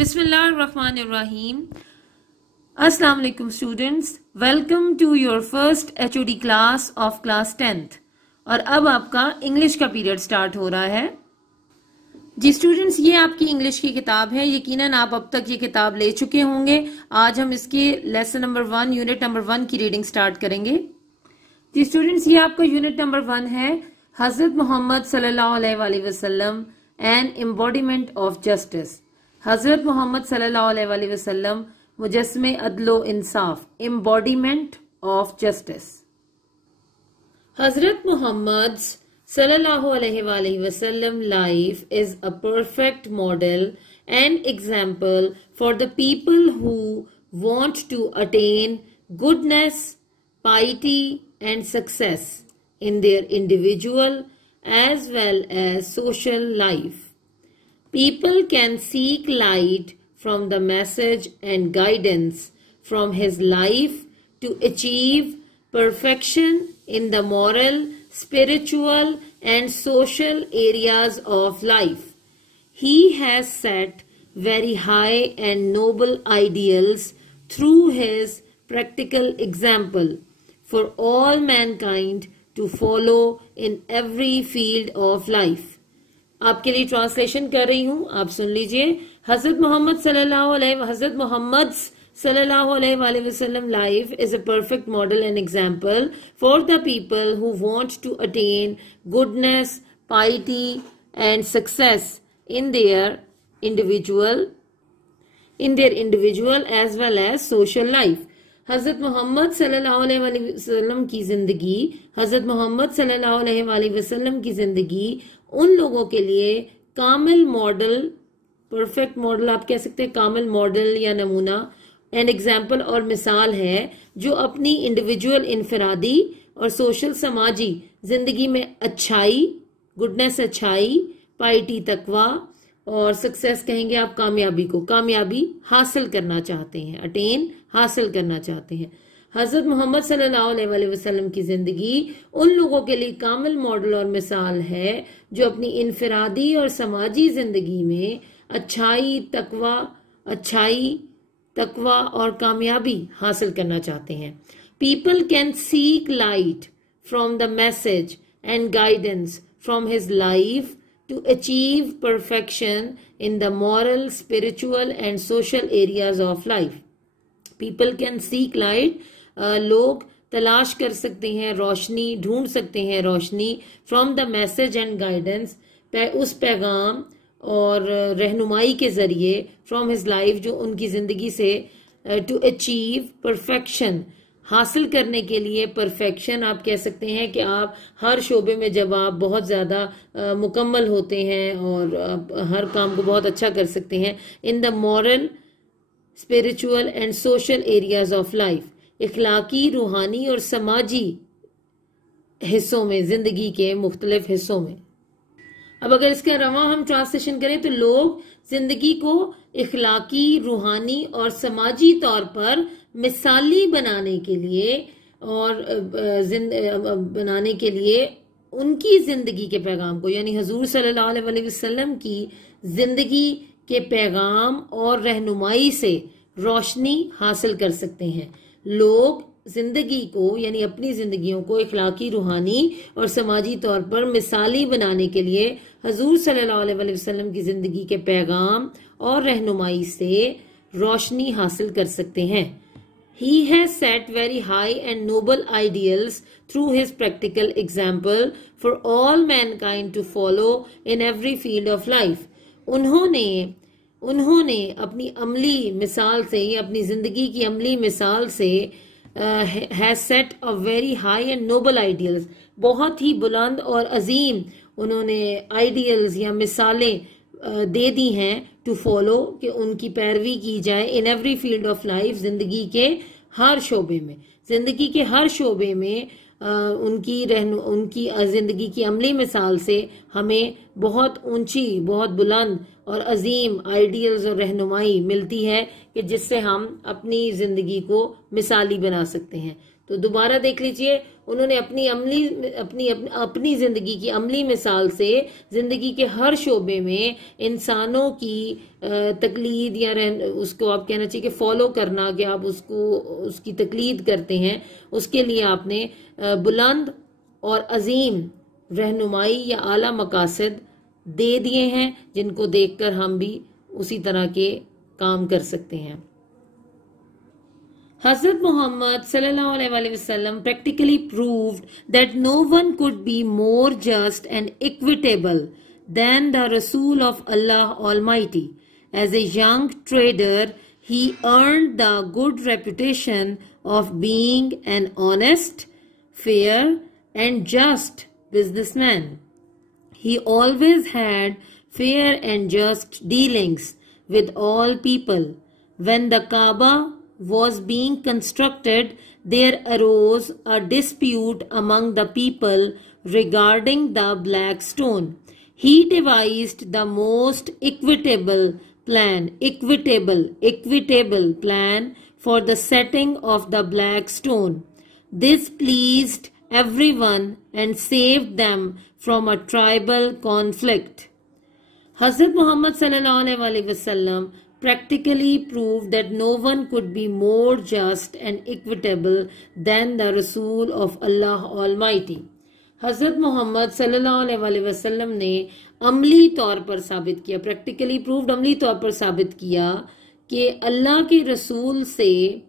बिस्मिल्लाहिर्रहमानिर्रहीम। अस्सलाम वालेकुम students, welcome to your first HOD class of class 10th। और अब आपका इंग्लिश का पीरियड स्टार्ट हो रहा है। जी स्टूडेंट्स, ये आपकी इंग्लिश की किताब है। यकीनन आप अब तक ये किताब ले चुके होंगे। आज हम इसके लेसन नंबर 1 यूनिट नंबर 1 की रीडिंग स्टार्ट करेंगे। जी स्टूडेंट्स, ये आपका यूनिट नंबर 1 है, हजरत मोहम्मद सल्लल्लाहु अलैहि वसल्लम एन एम्बॉडीमेंट ऑफ जस्टिस। हजरत मोहम्मद सल्लल्लाहु अलैहि वसल्लम मुजस्मे अदलो इंसाफ, एम्बॉडीमेंट ऑफ जस्टिस। हजरत मोहम्मद सल्लल्लाहु अलैहि वसल्लम life is a perfect model and example for the people who want to attain goodness, piety and success in their individual as well as social life. People can seek light from the message and guidance from his life to achieve perfection in the moral, spiritual and social areas of life. He has set very high and noble ideals through his practical example for all mankind to follow in every field of life. आपके लिए translation कर रही हूँ, आप सुन लीजिए। हजरत मोहम्मद सल्लल्लाहु अलैहि वसल्लम life is a perfect model and example for the people who want to attain goodness, piety and success in their individual as well as social life. हजरत मोहम्मद सल्लल्लाहु अलैहि वसल्लम की जिंदगी, हजरत मोहम्मद सल्लल्लाहु अलैहि वसल्लम की जिंदगी उन लोगों के लिए कामिल मॉडल, परफेक्ट मॉडल आप कह सकते हैं, कामिल मॉडल या नमूना एंड एग्जाम्पल और मिसाल है, जो अपनी इंडिविजुअल, इनफरादी और सोशल, समाजी जिंदगी में अच्छाई, गुडनेस अच्छाई, पाइटी तकवा और सक्सेस कहेंगे आप कामयाबी को, कामयाबी हासिल करना चाहते हैं, अटेन हासिल करना चाहते हैं। हजरत मोहम्मद सल्लल्लाहु अलैहि वसल्लम की जिंदगी उन लोगों के लिए कामिल मॉडल और मिसाल है जो अपनी इनफरादी और समाजी जिंदगी में अच्छाई तकवा और कामयाबी हासिल करना चाहते हैं। People can seek light from the message and guidance from his life to achieve perfection in the moral, spiritual and social areas of life. People can seek light. लोग तलाश कर सकते हैं रोशनी, ढूंढ सकते हैं रोशनी from the message and guidance, उस पैगाम और रहनुमाई के जरिए from his life, जो उनकी जिंदगी से, to achieve perfection, हासिल करने के लिए। परफेक्शन आप कह सकते हैं कि आप हर शोबे में जब आप बहुत ज़्यादा मुकम्मल होते हैं और आप हर काम को बहुत अच्छा कर सकते हैं। In the moral, spiritual and social areas of life, इखलाकी, रूहानी और समाजी हिस्सों में, जिंदगी के मुख्तलिफ हिस्सों में। अब अगर इसका रवा हम ट्रांसलेशन करें तो लोग जिंदगी को इखलाकी, रूहानी और समाजी तौर पर मिसाली बनाने के लिए और बनाने के लिए उनकी जिंदगी के पैगाम को, यानी हुजूर सल्लल्लाहु अलैहि वसल्लम की जिंदगी के पैगाम और रहनुमाई से रोशनी हासिल कर सकते हैं। लोग जिंदगी को, यानी अपनी जिंदगियों को इखलाकी, रूहानी और समाजी तौर पर मिसाली बनाने के लिए हुजूर सल्लल्लाहु अलैहि वसल्लम की जिंदगी के पैगाम और रहनुमाई से रोशनी हासिल कर सकते हैं। He has set very high and noble ideals through his practical example for all mankind to follow in every field of life. उन्होंने अपनी अमली मिसाल से, अपनी जिंदगी की अमली मिसाल से has set a very high and noble ideals, बहुत ही बुलंद और अजीम उन्होंने आइडियल्स या मिसालें दे दी हैं टू फॉलो, कि उनकी पैरवी की जाए इन एवरी फील्ड ऑफ लाइफ, जिंदगी के हर शोबे में, जिंदगी के हर शोबे में उनकी जिंदगी की अमली मिसाल से हमें बहुत ऊंची, बहुत बुलंद और अजीम आइडियल्स और रहनुमाई मिलती है कि जिससे हम अपनी जिंदगी को मिसाली बना सकते हैं। तो दोबारा देख लीजिए, उन्होंने अपनी जिंदगी की अमली मिसाल से जिंदगी के हर शोबे में इंसानों की तकलीद या उसको आप कहना चाहिए कि फॉलो करना, कि आप उसकी तकलीद करते हैं, उसके लिए आपने बुलंद और अजीम रहनुमाई या आला मकासद दे दिए हैं, जिनको देखकर हम भी उसी तरह के काम कर सकते हैं। Hazrat Muhammad sallallahu alaihi wasallam practically proved that no one could be more just and equitable than the Rasul of Allah Almighty. As a young trader, he earned the good reputation of being an honest, fair, and just businessman. He always had fair and just dealings with all people. When the Kaaba was being constructed, there arose a dispute among the people regarding the black stone. He devised the most equitable plan for the setting of the black stone. This pleased everyone and saved them from a tribal conflict. Hazrat Muhammad sallallahu alaihi wasallam practically proved that no one could be more just and equitable than the Rasul of Allah Almighty. हज़रत मोहम्मद सल्लल्लाहु अलैहि वसल्लम ने अमली तौर पर साबित किया, प्रैक्टिकली प्रूव्ड, अमली तौर पर साबित किया कि अल्लाह के रसूल से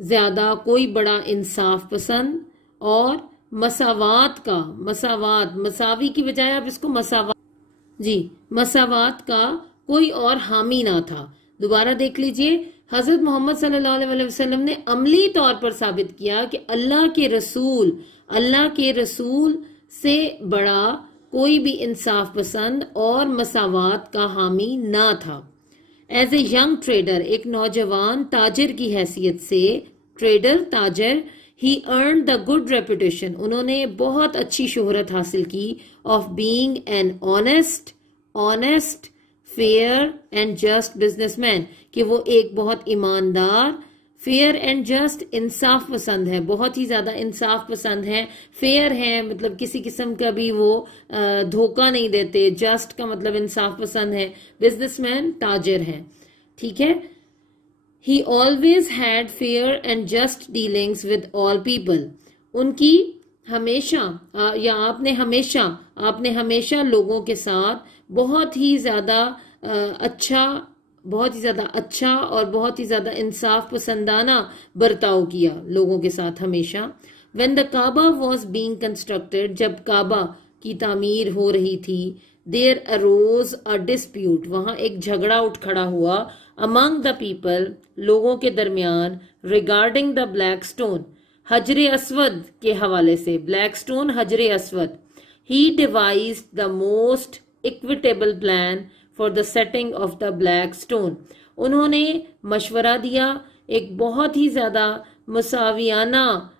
ज्यादा कोई बड़ा इंसाफ पसंद और मसावात की बजाय आप इसको मसावात का कोई और हामी ना था। दोबारा देख लीजिए, हजरत मोहम्मद सल्लल्लाहु अलैहि वसल्लम ने अमली तौर पर साबित किया कि अल्लाह के रसूल से बड़ा कोई भी इंसाफ पसंद और मसावात का हामी ना था। एज ए यंग ट्रेडर, एक नौजवान ताजर की हैसियत से, ताजर, ही अर्न द गुड रेपुटेशन, उन्होंने बहुत अच्छी शोहरत हासिल की, of being an honest fair and just businessman, कि वो एक बहुत ईमानदार, फेयर एंड जस्ट, इंसाफ पसंद है, बहुत ही ज्यादा इंसाफ पसंद है, फेयर है मतलब किसी किस्म का भी वो धोखा नहीं देते, जस्ट का मतलब इंसाफ पसंद है, बिजनेसमैन ताजर है, ठीक है। ही always had fair and just dealings with all people, उनकी हमेशा या आपने हमेशा लोगों के साथ बहुत ही ज्यादा अच्छा और बहुत ही ज्यादा इंसाफ पसंदाना बर्ताव किया लोगों के साथ हमेशा। When the Kaaba was being constructed, जब काबा की तामीर हो रही थी, there arose a dispute, वहां एक झगड़ा उठ खड़ा हुआ, among the people, लोगों के दरमियान, regarding the black stone, हजरे Aswad के हवाले से, black stone हजरे Aswad. He devised the most equitable plan for the setting of the black stone, उन्होंने मशवरा दिया एक बहुत ही ज्यादा मुसावियाना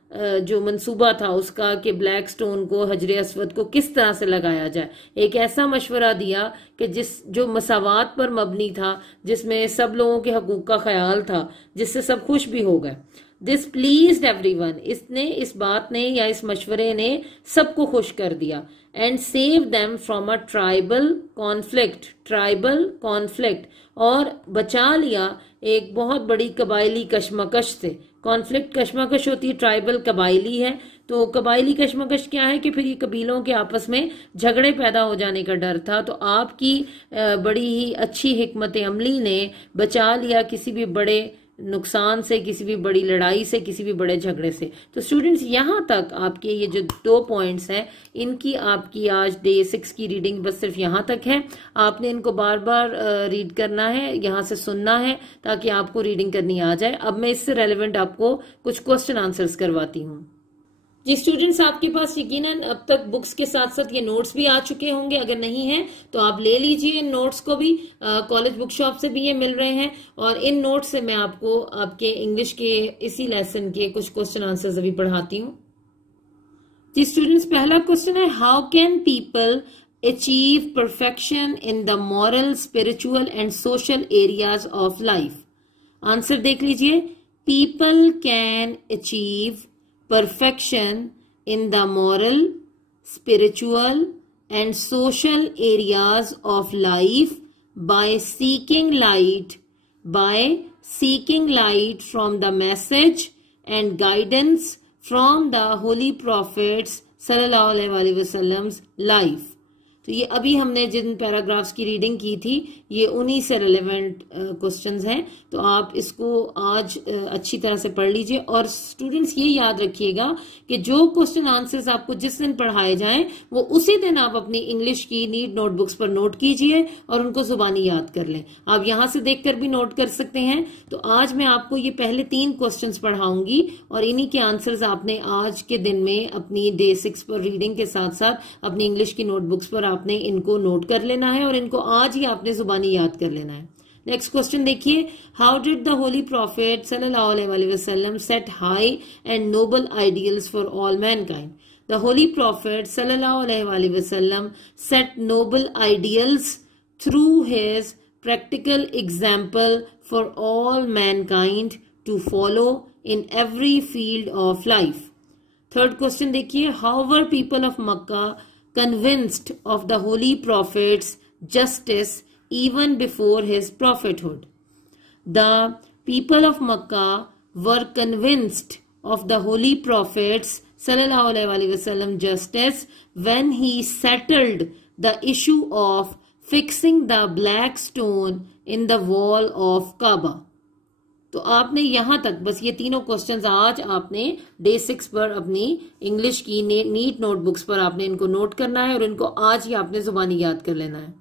जो मंसूबा था उसका कि ब्लैक स्टोन को, हजरे अस्वद को किस तरह से लगाया जाए। एक ऐसा मशवरा दिया कि जो मसावात पर मबनी था, जिसमें सब लोगों के हकूक का ख्याल था, जिससे सब खुश भी हो गए। दिस प्लीज्ड एवरीवन, इस बात ने या इस मशवरे ने सबको खुश कर दिया। And save them from a tribal conflict, और बचा लिया एक बहुत बड़ी कबायली कशमकश से। कॉन्फ्लिक्ट कशमकश होती है, ट्राइबल कबायली है, तो कबायली कशमकश क्या है कि फिर ये कबीलों के आपस में झगड़े पैदा हो जाने का डर था। तो आपकी बड़ी ही अच्छी हिकमत अमली ने बचा लिया किसी भी बड़े नुकसान से, किसी भी बड़ी लड़ाई से, किसी भी बड़े झगड़े से। तो स्टूडेंट्स, यहाँ तक आपके ये जो 2 पॉइंट्स हैं, इनकी आपकी आज डे 6 की रीडिंग बस सिर्फ यहाँ तक है। आपने इनको बार बार रीड करना है, यहाँ से सुनना है, ताकि आपको रीडिंग करनी आ जाए। अब मैं इससे रेलेवेंट आपको कुछ क्वेश्चन आंसर्स करवाती हूँ। जी स्टूडेंट्स, आपके पास यकीनन अब तक बुक्स के साथ साथ ये नोट्स भी आ चुके होंगे। अगर नहीं है तो आप ले लीजिए इन नोट्स को भी, कॉलेज बुक शॉप से भी ये मिल रहे हैं। और इन नोट्स से मैं आपको आपके इंग्लिश के इसी लेसन के कुछ क्वेश्चन आंसर्स अभी पढ़ाती हूँ। जी स्टूडेंट्स, पहला क्वेश्चन है, how can people achieve perfection in the moral, spiritual and social areas of life? Answer देख लीजिए, people can achieve perfection in the moral, spiritual, and social areas of life by seeking light from the message and guidance from the holy prophets सल्लल्लाहु अलैहि वसल्लम's life. तो ये अभी हमने जिन paragraphs की reading की थी ये उन्हीं से रिलेवेंट क्वेश्चंस हैं, तो आप इसको आज अच्छी तरह से पढ़ लीजिए। और स्टूडेंट्स ये याद रखिएगा कि जो क्वेश्चन आंसर्स आपको जिस दिन पढ़ाए जाएं वो उसी दिन आप अपनी इंग्लिश की नीट नोटबुक्स पर नोट कीजिए और उनको जुबानी याद कर लें। आप यहां से देखकर भी नोट कर सकते हैं। तो आज मैं आपको ये पहले 3 क्वेश्चन पढ़ाऊंगी और इन्हीं के आंसर्स आपने आज के दिन में अपनी डे 6 पर रीडिंग के साथ साथ अपनी इंग्लिश की नोटबुक्स पर आपने इनको नोट कर लेना है और इनको आज ही आपने जुबानी याद कर लेना है। नेक्स्ट क्वेश्चन देखिए, how did the holy prophet सल्लल्लाहु अलैहि वसल्लम set high and noble ideals for all mankind? The holy prophet सल्लल्लाहु अलैहि वसल्लम set noble ideals through his practical example for all mankind to follow in every field of life. Third question देखिए, how were people of Mecca convinced of the holy prophet's justice even before his prophethood? The people of Makkah were convinced of the holy prophet's sallallahu alaihi wasallam justice when he settled the issue of fixing the black stone in the wall of Kaaba. तो आपने यहां तक बस ये तीनों questions आज आपने day 6 पर अपनी इंग्लिश की नीट नोटबुक्स पर आपने इनको नोट करना है और इनको आज ही आपने जुबानी याद कर लेना है।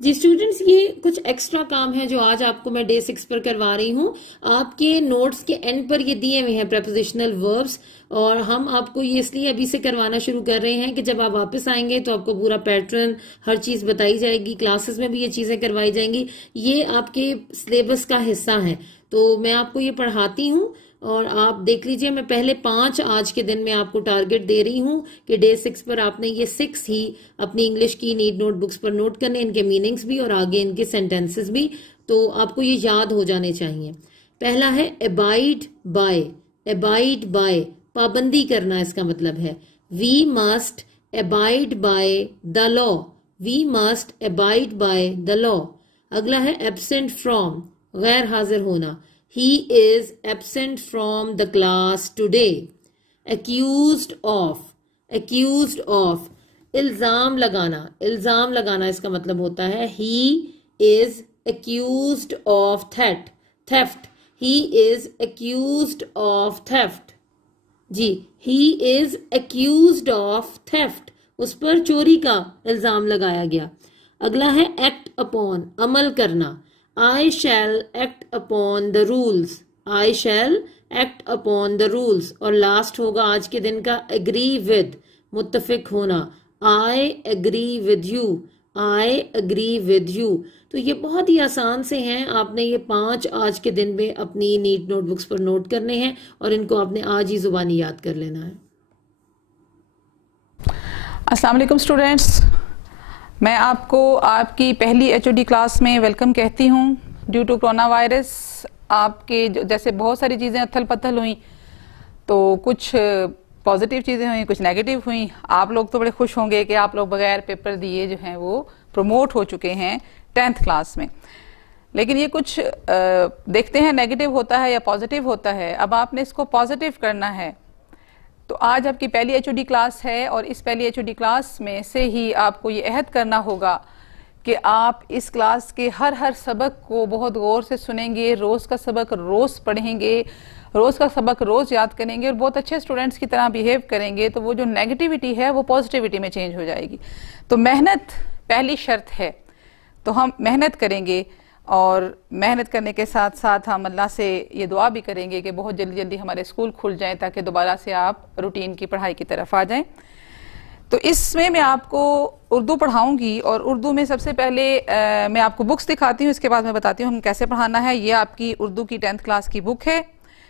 जी स्टूडेंट्स, ये कुछ एक्स्ट्रा काम है जो आज आपको मैं डे 6 पर करवा रही हूँ। आपके नोट्स के एंड पर ये दिए हुए हैं प्रेपोजिशनल वर्ब्स, और हम आपको ये इसलिए अभी से करवाना शुरू कर रहे हैं कि जब आप वापस आएंगे तो आपको पूरा पैटर्न हर चीज बताई जाएगी, क्लासेस में भी ये चीजें करवाई जाएंगी। ये आपके सिलेबस का हिस्सा है, तो मैं आपको ये पढ़ाती हूँ और आप देख लीजिए। मैं पहले 5 आज के दिन में आपको टारगेट दे रही हूँ कि डे 6 पर आपने ये 6 ही अपनी इंग्लिश की नीट नोटबुक्स पर नोट करने, इनके मीनिंग्स भी और आगे इनके सेंटेंसेस भी, तो आपको ये याद हो जाने चाहिए। पहला है अबाइड बाय। अबाइड बाय पाबंदी करना, इसका मतलब है we must abide by the law. We must abide by the law. अगला है एब्सेंट फ्रॉम, गैर हाजिर होना। He is absent from the class today. Accused of, accused of इल्जाम लगाना। इल्जाम लगाना इसका मतलब होता है he is accused of theft. He is accused of theft. Ji, he is accused of theft, उस पर चोरी का इल्जाम लगाया गया। अगला है act upon, अमल करना। I shall act upon the rules. I shall act upon the rules. और लास्ट होगा आज के दिन का agree with, मुत्तफिक होना। I agree with you. I agree with you. तो ये बहुत ही आसान से हैं। आपने ये 5 आज के दिन में अपनी नीट नोटबुक्स पर नोट करने हैं और इनको आपने आज ही जुबानी याद कर लेना है। अस्सलाम वालेकुम स्टूडेंट्स, मैं आपको आपकी पहली HOD क्लास में वेलकम कहती हूँ। ड्यू टू कोरोना वायरस आपके जैसे बहुत सारी चीज़ें अथल पथल हुई, तो कुछ पॉजिटिव चीज़ें हुई, कुछ नेगेटिव हुई। आप लोग तो बड़े खुश होंगे कि आप लोग बगैर पेपर दिए जो हैं वो प्रमोट हो चुके हैं 10th क्लास में, लेकिन ये कुछ देखते हैं नेगेटिव होता है या पॉजिटिव होता है। अब आपने इसको पॉजिटिव करना है। तो आज आपकी पहली HOD क्लास है और इस पहली HOD क्लास में से ही आपको ये अहद करना होगा कि आप इस क्लास के हर सबक को बहुत गौर से सुनेंगे, रोज़ का सबक रोज़ पढ़ेंगे, रोज़ का सबक रोज़ याद करेंगे और बहुत अच्छे स्टूडेंट्स की तरह बिहेव करेंगे, तो वो जो नेगेटिविटी है वो पॉजिटिविटी में चेंज हो जाएगी। तो मेहनत पहली शर्त है, तो हम मेहनत करेंगे और मेहनत करने के साथ साथ हम अल्लाह से ये दुआ भी करेंगे कि बहुत जल्दी जल्दी हमारे स्कूल खुल जाएं ताकि दोबारा से आप रूटीन की पढ़ाई की तरफ आ जाएं। तो इसमें मैं आपको उर्दू पढ़ाऊंगी और उर्दू में सबसे पहले मैं आपको बुक्स दिखाती हूँ, इसके बाद मैं बताती हूँ कैसे पढ़ाना है। ये आपकी उर्दू की 10th क्लास की बुक है।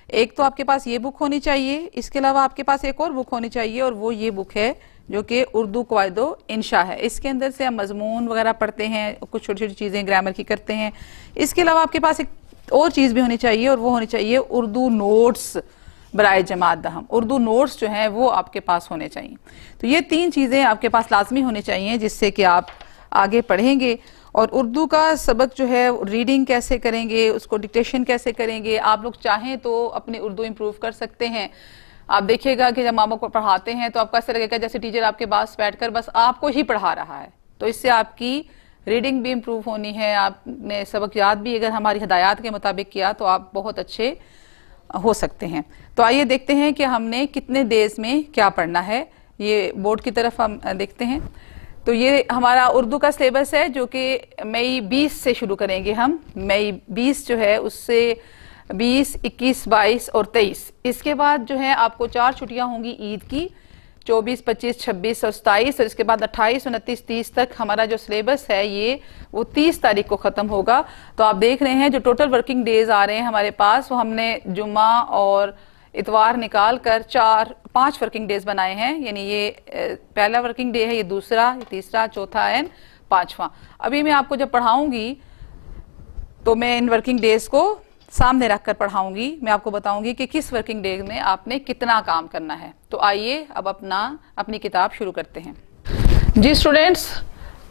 एक तो आपके पास ये बुक होनी चाहिए, इसके अलावा आपके पास एक और बुक होनी चाहिए और वो ये बुक है जो कि उर्दू क़वाइदो इंशा है। इसके अंदर से हम मजमून वगैरह पढ़ते हैं, कुछ छोटी छोटी चीज़ें ग्रामर की करते हैं। इसके अलावा आपके पास एक और चीज़ भी होनी चाहिए और वो होनी चाहिए उर्दू नोट्स, बराए जमात दहम। उर्दू नोट्स जो हैं वो आपके पास होने चाहिए। तो ये 3 चीज़ें आपके पास लाजमी होनी चाहिए जिससे कि आप आगे पढ़ेंगे। और उर्दू का सबक जो है रीडिंग कैसे करेंगे, उसको डिक्टेशन कैसे करेंगे, आप लोग चाहें तो अपनी उर्दू इम्प्रूव कर सकते हैं। आप देखिएगा कि जब आप को पढ़ाते हैं तो आपको ऐसा लगेगा जैसे टीचर आपके पास बैठकर बस आपको ही पढ़ा रहा है। तो इससे आपकी रीडिंग भी इम्प्रूव होनी है, आपने सबक याद भी अगर हमारी हिदायत के मुताबिक किया तो आप बहुत अच्छे हो सकते हैं। तो आइए देखते हैं कि हमने कितने डेज में क्या पढ़ना है। ये बोर्ड की तरफ हम देखते हैं। तो ये हमारा उर्दू का सिलेबस है जो कि मई 20 से शुरू करेंगे हम। मई 20 जो है उससे 20, 21, 22 और 23। इसके बाद जो है आपको 4 छुट्टियां होंगी ईद की, 24, 25, 26 और 27। और इसके बाद 28, 29, 30 तक हमारा जो सिलेबस है ये वो 30 तारीख को ख़त्म होगा। तो आप देख रहे हैं जो टोटल वर्किंग डेज आ रहे हैं हमारे पास, वो हमने जुम्मा और इतवार निकाल कर 5 वर्किंग डेज बनाए हैं। यानी ये पहला वर्किंग डे है, ये दूसरा, ये तीसरा, चौथा एंड 5वां। अभी मैं आपको जब पढ़ाऊंगी तो मैं इन वर्किंग डेज को सामने रखकर पढ़ाऊंगी। मैं आपको बताऊंगी कि किस वर्किंग डे में आपने कितना काम करना है। तो आइए अब अपनी किताब शुरू करते हैं। जी स्टूडेंट्स,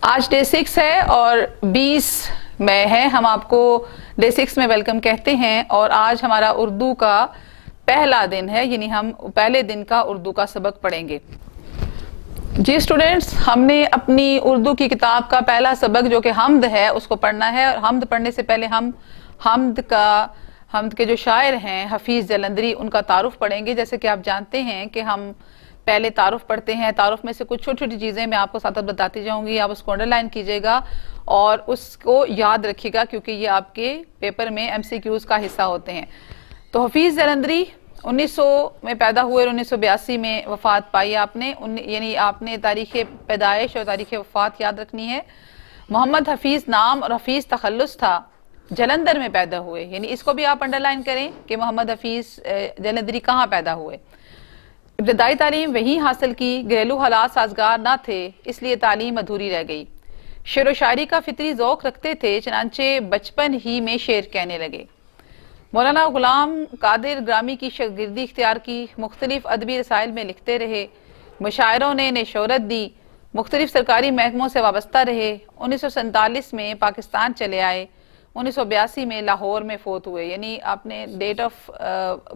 आज डे 6 है और 20 मई है। हम आपको डे 6 में वेलकम कहते हैं और आज हमारा उर्दू का पहला दिन है, यानी हम पहले दिन का उर्दू का सबक पढ़ेंगे। जी स्टूडेंट्स, हमने अपनी उर्दू की किताब का पहला सबक जो कि हमद है उसको पढ़ना है। और हमद पढ़ने से पहले हम हमद के जो शायर हैं हफीज जलंधरी, उनका तारुफ पढ़ेंगे। जैसे कि आप जानते हैं कि हम पहले तारुफ पढ़ते हैं। तारुफ में से कुछ छोटी छोटी चीजें मैं आपको साथ साथ बताती जाऊंगी, आप उसको अंडरलाइन कीजिएगा और उसको याद रखिएगा क्योंकि ये आपके पेपर में MCQs का हिस्सा होते हैं। तो हफीज जलंधरी 1900 में पैदा हुए और 1982 में वफात पाई आपने। यानी आपने तारीख पैदाइश और तारीख वफात याद रखनी है। मोहम्मद हफीज नाम और हफीज तखल्लुस था, जलंधर में पैदा हुए। यानी इसको भी आप अंडरलाइन करें कि मोहम्मद हफीज जलंधरी कहाँ पैदा हुए। इब्तदाई तालीम वहीं हासिल की, घरेलू हालात साजगार ना थे इसलिए तालीम अधूरी रह गई। शेर व शायरी का फितरी ज़ौक़ रखते थे, चनांचे बचपन ही में शेर कहने लगे। मौलाना गुलाम कादिर ग्रामी की शागिर्दी इख्तियार की, मुख्तलिफ अदबी रसाइल में लिखते रहे, मुशायरों ने इन्हें शोहरत दी, मुख्तलिफ सरकारी महकमों से वाबस्ता रहे। 1947 में पाकिस्तान चले आए, 1982 में लाहौर में फोत हुए। यानी आपने डेट ऑफ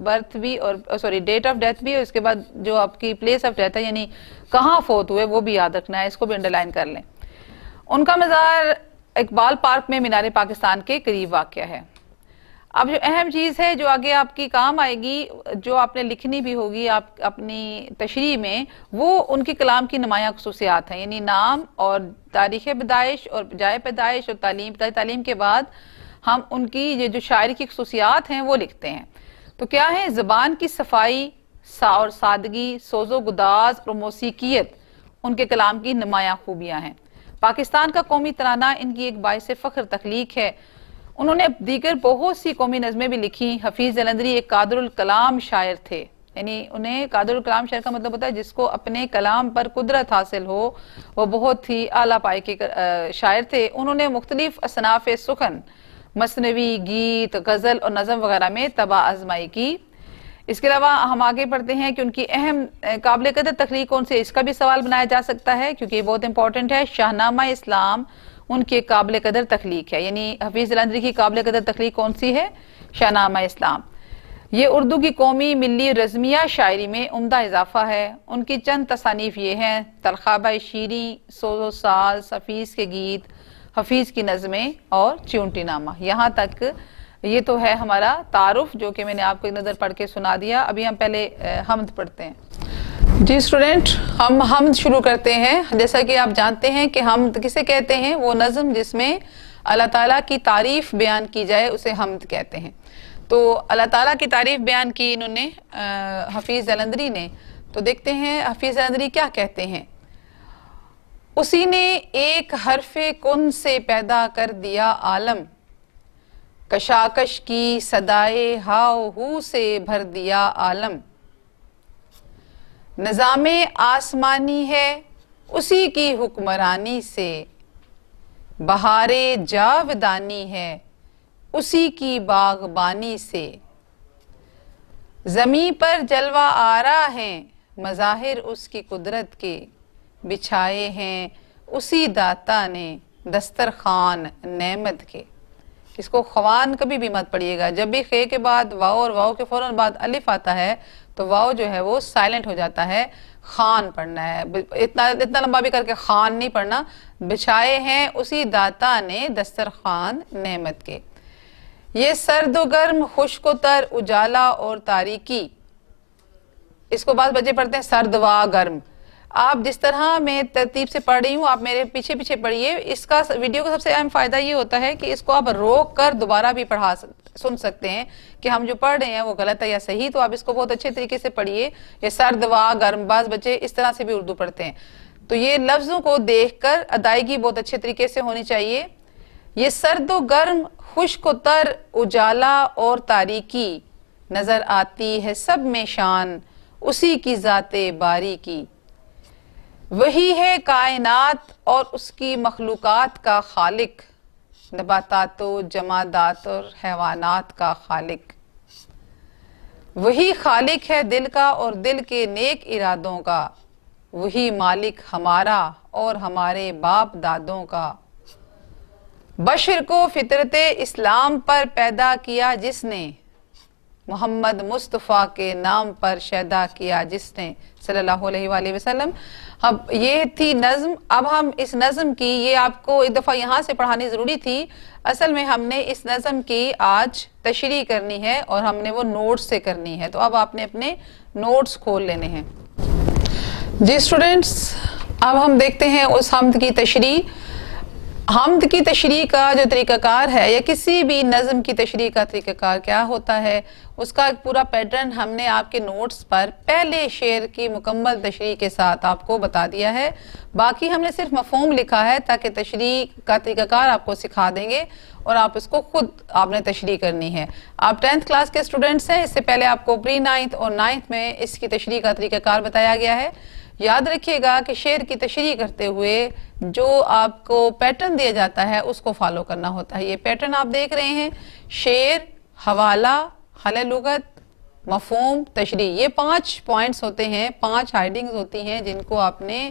बर्थ भी और डेट ऑफ डेथ भी और इसके बाद जो आपकी प्लेस ऑफ डेथ है यानी कहाँ फोत हुए वो भी याद रखना है, इसको भी अंडरलाइन कर लें। उनका मज़ार इकबाल पार्क में मीनार पाकिस्तान के करीब वाक़या है। अब जो अहम चीज़ है जो आगे आपकी काम आएगी, जो आपने लिखनी भी होगी आप अपनी तशरीह में, वो उनके कलाम की नुमायां खुसूसियात हैं। यानी नाम और तारीख़ पैदाइश और जाए पैदाइश और तालीम के बाद हम उनकी ये जो शायरी की खुसूसियात हैं वो लिखते हैं। तो क्या है, ज़बान की सफाई और सादगी, सोजो गुदाज और मौसीकियत उनके कलाम की नुमायां खूबियाँ हैं। पाकिस्तान का कौमी तराना इनकी एक बाइस फ़ख्र तख्लीक है। उन्होंने दीगर बहुत सी कौमी नज़में भी लिखी। हफीज जलंधरी एक कादरुल कलाम शायर थे। यानी उन्हें कादरुल कलाम शायर का मतलब होता है जिसको अपने कलाम पर कुदरत हासिल हो, वो बहुत ही आला पाए के शायर थे। उन्होंने मुख्तलिफ असनाफ सुखन, मसनवी, गीत, गज़ल और नज़म वगैरह में तबा आजमाई की। इसके अलावा हम आगे बढ़ते हैं कि उनकी अहम काबिल कदर तख्लीक कौन सी, इसका भी सवाल बनाया जा सकता है क्योंकि ये बहुत इंपॉर्टेंट है। शाहनामा इस्लाम उनकी एक काबिल कदर तख्लीक है। यानी हफीज जलंधरी की काबिल कदर तख्लीक कौन सी है? शाहनामा इस्लाम। ये उर्दू की कौमी मिली रज़मिया शायरी में उम्दा इजाफा है। उनकी चंद तसानीफ ये हैं: तलखाबा शीरी, सोजो साज, हफीज के गीत, हफीज की नज़में और च्यूंटी नामा। यहाँ तक ये तो है हमारा तारुफ जो कि मैंने आपको एक नज़र पढ़ के सुना दिया। अभी हम पहले हमद पढ़ते हैं। जी स्टूडेंट, हम हमद शुरू करते हैं। जैसा कि आप जानते हैं कि हमद किसे कहते हैं, वो नज़म जिसमें अल्लाह ताला की तारीफ बयान की जाए उसे हमद कहते हैं। तो अल्लाह ताला की तारीफ बयान की इन्होंने हफीज जलंधरी ने। तो देखते हैं हफीज जलंधरी क्या कहते हैं। उसी ने एक हरफे कुन से पैदा कर दिया आलम, कशाकश की सदाए हाउ हू से भर दिया आलम। निज़ामे आसमानी है उसी की हुक्मरानी से, बहारे जावदानी है उसी की बागबानी से। जमी पर जलवा आरा है मज़ाहिर उसकी कुदरत के, बिछाए हैं उसी दाता ने दस्तरखान नेमत के। इसको ख्वान कभी भी मत पढ़िएगा, जब भी खे के बाद वाव और वाव के फौरन बाद अलिफ आता है तो वाव जो है वो साइलेंट हो जाता है, खान पढ़ना है। इतना इतना लंबा भी करके खान नहीं पढ़ना। बिछाए हैं उसी दाता ने दस्तरखान नेमत के, ये सर्द व गर्म खुश्क व तर उजाला और तारीकी। इसको बाद बच्चे पढ़ते हैं सर्द व गर्म। आप जिस तरह मैं तरतीब से पढ़ रही हूँ आप मेरे पीछे पीछे पढ़िए। इसका वीडियो का सबसे अहम फायदा ये होता है कि इसको आप रोक कर दोबारा भी सुन सकते हैं कि हम जो पढ़ रहे हैं वो गलत है या सही। तो आप इसको बहुत अच्छे तरीके से पढ़िए। ये सर्द व गर्म, बाज बच्चे इस तरह से भी उर्दू पढ़ते हैं। तो ये लफ्जों को देखकर अदायगी बहुत अच्छे तरीके से होनी चाहिए। ये सर्द व गर्म खुश्क व तर उजाला और तारीकी, नजर आती है सब में शान उसी की जाते बारी की। वही है कायनात और उसकी मखलूकात का खालिक, नबातात जमादात और हैवानात का खालिक। वही खालिक है दिल का और दिल के नेक इरादों का, वही मालिक हमारा और हमारे बाप दादों का। बशर को फितरते इस्लाम पर पैदा किया जिसने, मोहम्मद मुस्तफ़ा के नाम पर शैदा किया जिसने, सल्लल्लाहु अलैहि वसल्लम। अब ये थी नज़्म। अब हम इस नज़्म की, ये आपको एक दफ़ा यहाँ से पढ़ानी ज़रूरी थी। असल में हमने इस नज़्म की आज तशरीह करनी है और हमने वो नोट्स से करनी है। तो अब आपने अपने नोट्स खोल लेने हैं। जी स्टूडेंट्स, अब हम देखते हैं उस हम्द की तशरीह। हम्द की तशरीह का जो तरीक़ाकार है या किसी भी नज़्म की तशरीह का तरीक़ाकार क्या होता है, उसका एक पूरा पैटर्न हमने आपके नोट्स पर पहले शेर की मुकम्मल तशरीह के साथ आपको बता दिया है। बाकी हमने सिर्फ मफ़हूम लिखा है ताकि तशरीह का तरीक़ाकार आपको सिखा देंगे और आप इसको खुद आपने तशरीह करनी है। आप 10th क्लास के स्टूडेंट्स हैं, इससे पहले आपको प्री 9th और 9th में इसकी तशरीह का तरीक़ाकार बताया गया है। याद रखिएगा कि शेर की तशरीह करते हुए जो आपको पैटर्न दिया जाता है उसको फॉलो करना होता है। ये पैटर्न आप देख रहे हैं, शेर, हवाला, हले लुगत, मफहूम, तशरीह, ये 5 पॉइंट्स होते हैं, 5 हाइडिंग्स होती हैं जिनको आपने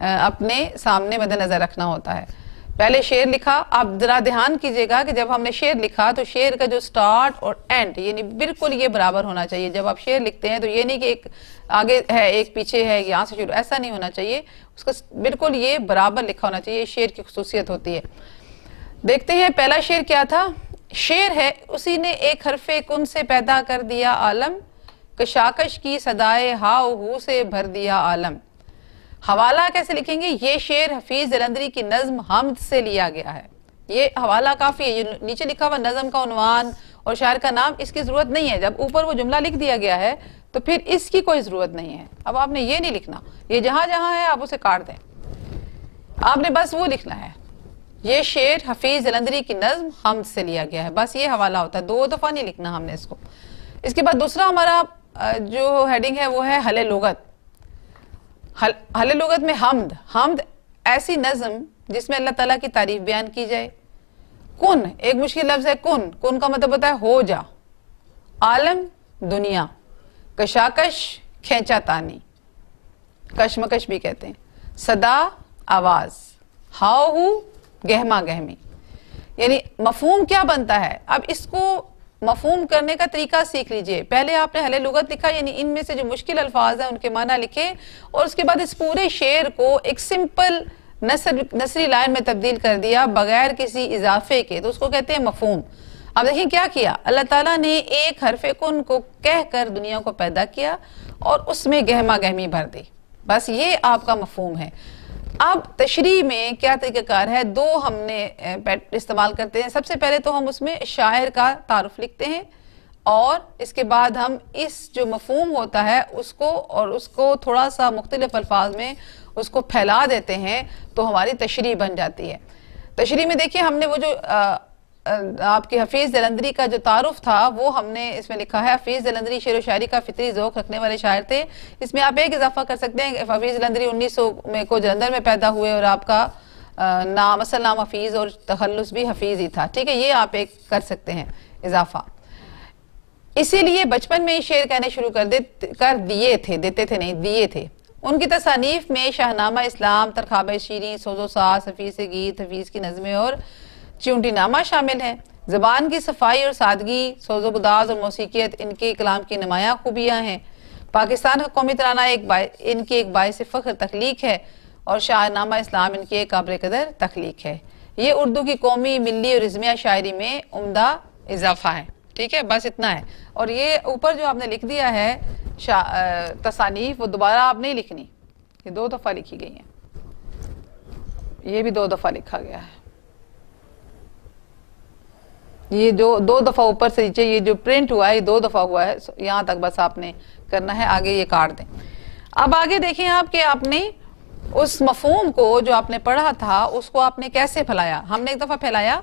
अपने सामने मद्देनजर रखना होता है। पहले शेर लिखा। आप जरा ध्यान कीजिएगा कि जब हमने शेर लिखा तो शेर का जो स्टार्ट और एंड यानी बिल्कुल ये बराबर होना चाहिए। जब आप शेर लिखते हैं तो ये नहीं कि एक आगे है एक पीछे है, यहाँ से शुरू, ऐसा नहीं होना चाहिए। उसका बिल्कुल ये बराबर लिखा होना चाहिए। शेर की खुसूसियत होती है। देखते हैं पहला शेर क्या था। शेर है, उसी ने एक हरफे कुन से पैदा कर दिया आलम, कशाकश की सदाए हाउ हू से भर दिया आलम। हवाला कैसे लिखेंगे? ये शेर हफीज जलंधरी की नज्म हम्द से लिया गया है। ये हवाला काफी है। ये नीचे लिखा हुआ नज्म का उन्वान और शायर का नाम, इसकी जरूरत नहीं है। जब ऊपर वो जुमला लिख दिया गया है तो फिर इसकी कोई जरूरत नहीं है। अब आपने ये नहीं लिखना, ये जहां जहां है आप उसे काट दें, आपने बस वो लिखना है। ये शेर हफीज जलंधरी की नज्म हम्द से लिया गया है, बस ये हवाला होता है। 2 दफा नहीं लिखना हमने इसको। इसके बाद दूसरा हमारा जो हेडिंग है वो है हले लुगत। हले लुगत में हम्द। हम्द ऐसी नज्म जिसमें अल्लाह ताला की तारीफ बयान की जाए। कुन एक मुश्किल लफ्ज है। कुन, कुन का मतलब होता है हो जा। आलम दुनिया। कशाकश खेचा तानी, कशमकश भी कहते हैं। सदा आवाज। हाउ हु गहमा गहमी। यानी मफहूम क्या बनता है। अब इसको मफहूम करने का तरीका सीख लीजिए। पहले आपने हले लुगत लिखा, यानी इनमें से जो मुश्किल अल्फाज हैं उनके माना लिखे और उसके बाद इस पूरे शेर को एक सिंपल नसरी लाइन में तब्दील कर दिया बगैर किसी इजाफे के, तो उसको कहते हैं मफहूम। अब देखिए क्या किया, अल्लाह ताला ने एक हरफे कुन को कहकर दुनिया को पैदा किया और उसमें गहमा गहमी भर दी। बस ये आपका मफहूम है। अब तशरीह में क्या तरीक़ाकार है, 2 हमने इस्तेमाल करते हैं। सबसे पहले तो हम उसमें शायर का तारुफ लिखते हैं और इसके बाद हम इस जो मफहूम होता है उसको थोड़ा सा मुख्तलिफ अल्फाज में उसको फैला देते हैं, तो हमारी तशरीह बन जाती है। तशरीह में देखिए हमने वो जो आपके हफीज जलंधरी का जो तारुफ था वो हमने इसमें लिखा है। हफीज जलंधरी शेर व शायरी का फितरी ज़ौक़ रखने वाले शायर थे। इसमें आप एक इजाफा कर सकते हैं। हफीज जलंधरी 1900 में को जलंधर में पैदा हुए और आपका नाम असल नाम हफीज और तखल्लुस भी हफीज ही था। ठीक है, ये आप एक कर सकते हैं इजाफा। इसीलिए बचपन में ही शेर कहने शुरू कर दिए थे, देते थे नहीं, दिए थे। उनकी तसानीफ में शाहनामा इस्लाम, तरखाब शीरी, सोजो सास, हफीज गीत, हफीज की नज़में और चिउंटीनामा शामिल है। ज़बान की सफाई और सादगी, सोजो गुदाज और मौसीकियत इनके कलाम की नुमायां खूबियाँ हैं। पाकिस्तान का कौमी तराना इनकी एक बाइस फ़ख्र तख्लीक है और शाहनामा इस्लाम इनकी एक काबिल कदर तख्लीक है। ये उर्दू की कौमी, मिली और इज़्मिया शायरी में उम्दा इजाफा है। ठीक है, बस इतना है। और ये ऊपर जो आपने लिख दिया है तसानीफ, वो दोबारा आप नहीं लिखनी, ये 2 दफ़ा लिखी गई है, ये भी 2 दफ़ा लिखा गया है। ये जो 2 दफ़ा ऊपर से नीचे ये जो प्रिंट हुआ है, ये 2 दफ़ा हुआ है, यहाँ तक बस आपने करना है, आगे ये काट दें। अब आगे देखें आप कि आपने उस मफहूम को जो आपने पढ़ा था उसको आपने कैसे फैलाया। हमने एक दफ़ा फैलाया